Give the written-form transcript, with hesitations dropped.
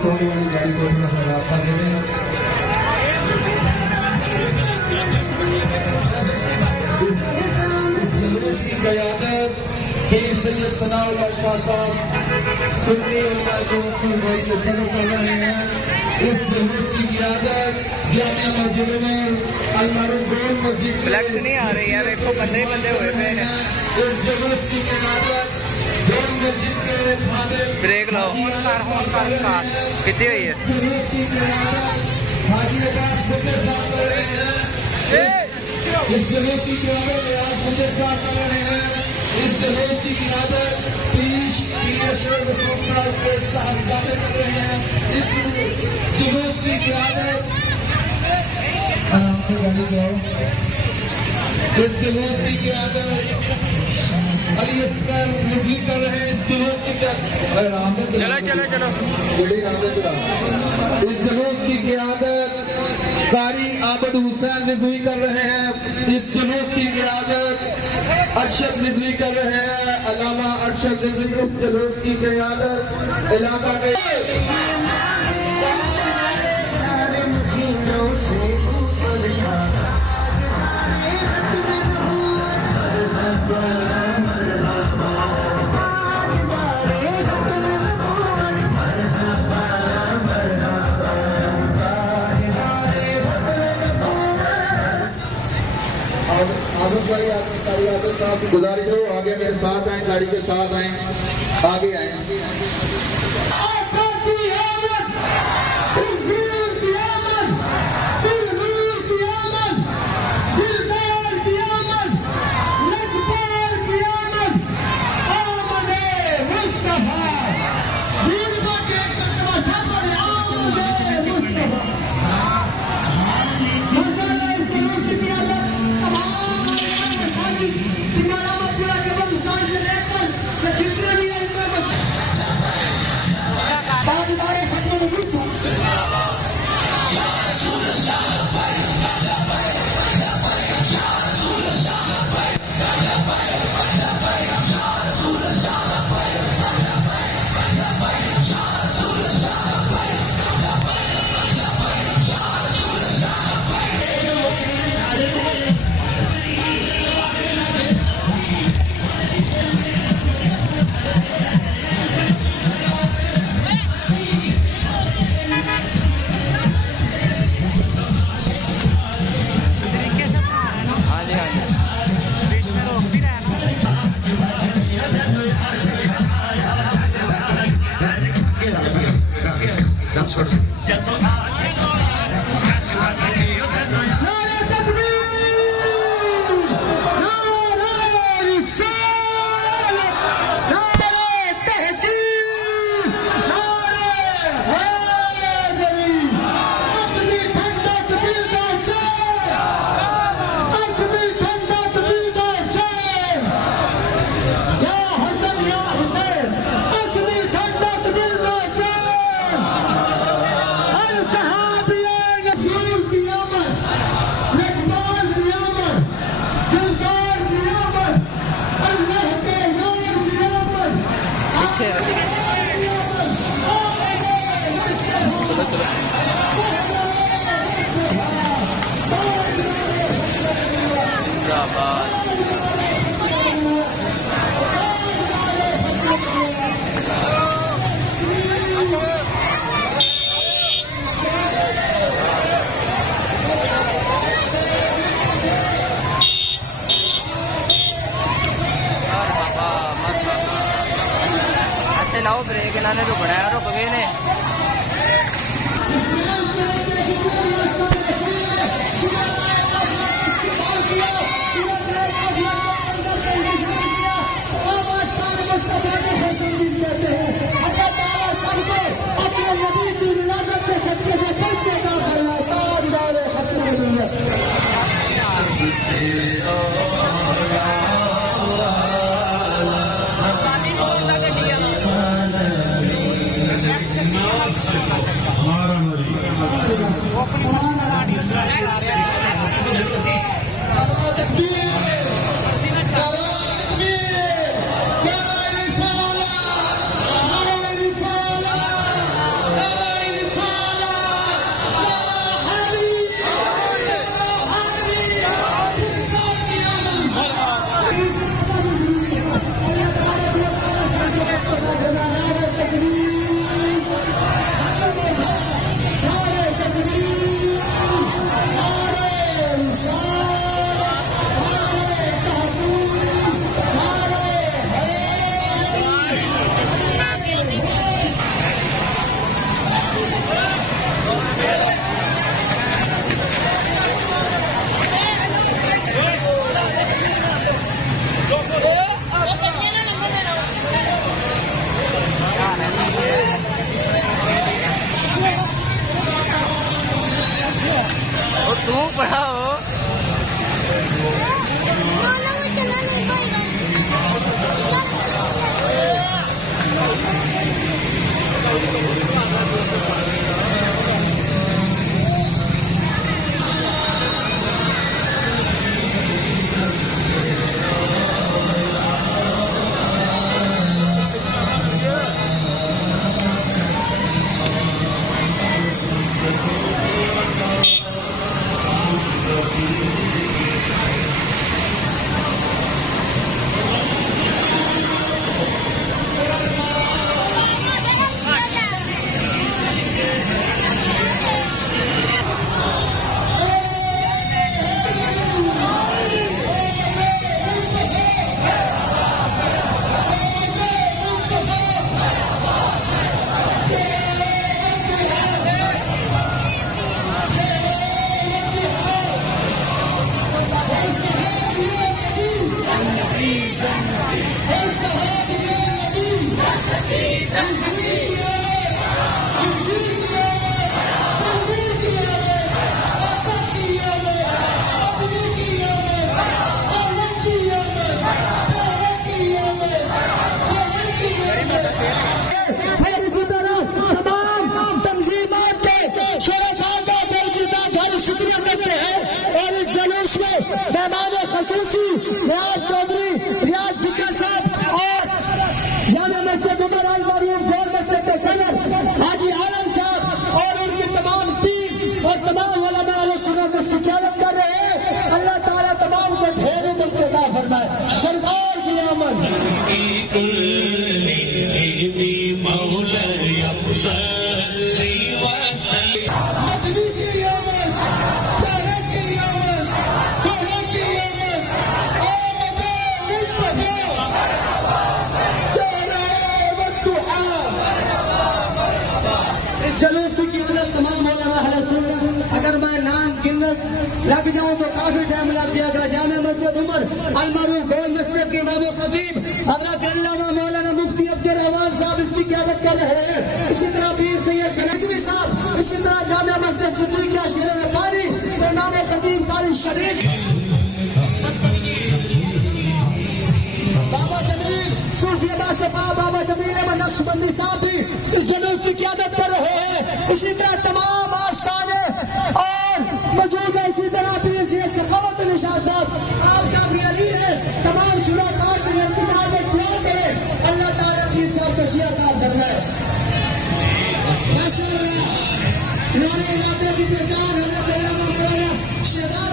सोने वाली गाड़ी को थोड़ा सा रास्ता दे दें। इस जुलूस की क़यादत पीर सैयद सनाउल्लाह शाह साहब सुन्नी उलमा कौंसिल भाई के सदर कर रहे हैं। इस जुलूस की क़यादत जामिया मस्जिद में अलमारूफ गोल मस्जिद फ्लैक्स नहीं आ रही है, देखो बंदे बंदे हुए पे हैं। इस जुलूस की क़यादत गोल मस्जिद के फादर ब्रेक लो कितनी हुई है। जुलूस की क़यादत हाजी अब्बास बुकर साहब कर रहे हैं। इस जुलूस की क़यादत रियाज बुकर साहब कर रहे हैं। इस जुलूस की क़यादत पीर अशरफ रसूल साहब के साहबजादे कर रहे हैं। इस जुलूस की क़यादत आराम से गाड़ी जाओ। इस जुलूस की क़यादत अली असगर रिजवी कर रहे हैं। इस जुलूस की चलो चलो चलो इस जुलूस की क़यादत कारी आबद हुसैन रिजवी कर रहे हैं। इस जुलूस की क़यादत अरशद रिजवी कर रहे हैं। अलामा अरशद रिजवी इस जुलूस की क़यादत इलाका के आदत भाई आदत साहब की गुजारिश हो आगे मेरे साथ आए, गाड़ी के साथ आए, आगे आए। लाओ ब्रेक इन्होंने तो बनाया रुक गए ने। पढ़ाओ। मेहमान खसूसी रियाज चौधरी, रियाज फिकर साहब और जामा मस्जिद उमर अल मरूफ गौर मस्जिद के सदर हाजी आलम साहब और उनकी तमाम टीम और तमाम उलमा अहले सुन्नत इसकी क़यादत कर रहे हैं। अल्लाह ताला तमाम को ढेर उम्र अता फरमाए। सरकार की आमद मदनी की आमद, प्यारे की आमद, सोने की आमद, आमद मुस्तफा चेहरा वद्दुहा। इस जुलूस की क़यादत तमाम उलमा अहले सुन्नत, अगर मैं नाम गिनने लग जाऊं तो काफी टाइम लग जाएगा। जामा मस्जिद उमर अल मरूफ गौर मस्जिद के इमाम खतीब हज़रत अल्लामा मौलाना मुफ्ती अब्दुल रहमान साहब इसकी क़यादत कर रहे हैं। इसी तरह पीर सैयद सनसवी साहब, इसी तरह जामा मस्जिद सिद्दीक़िया शेर पानी इमाम खतीब कारी शरीफ बाबा जमील सूफिया सफा बाबा जमील अहमद नक्शबंदी साहब भी इस जुलूस की क़यादत कर रहे हैं। इसी तरह तमाम आशिकाने और मौजूद है। इसी तरह पीर सैयद सखावत निशा साहब आपका भी अली है। तमाम शुराकार के इंतजार में दुआ करें अल्लाह ताला की सब कशिया का फरमाए। माशाअल्लाह इन्होंने इलाके की पहचान हजरत अल्लामा मौलाना शहजाद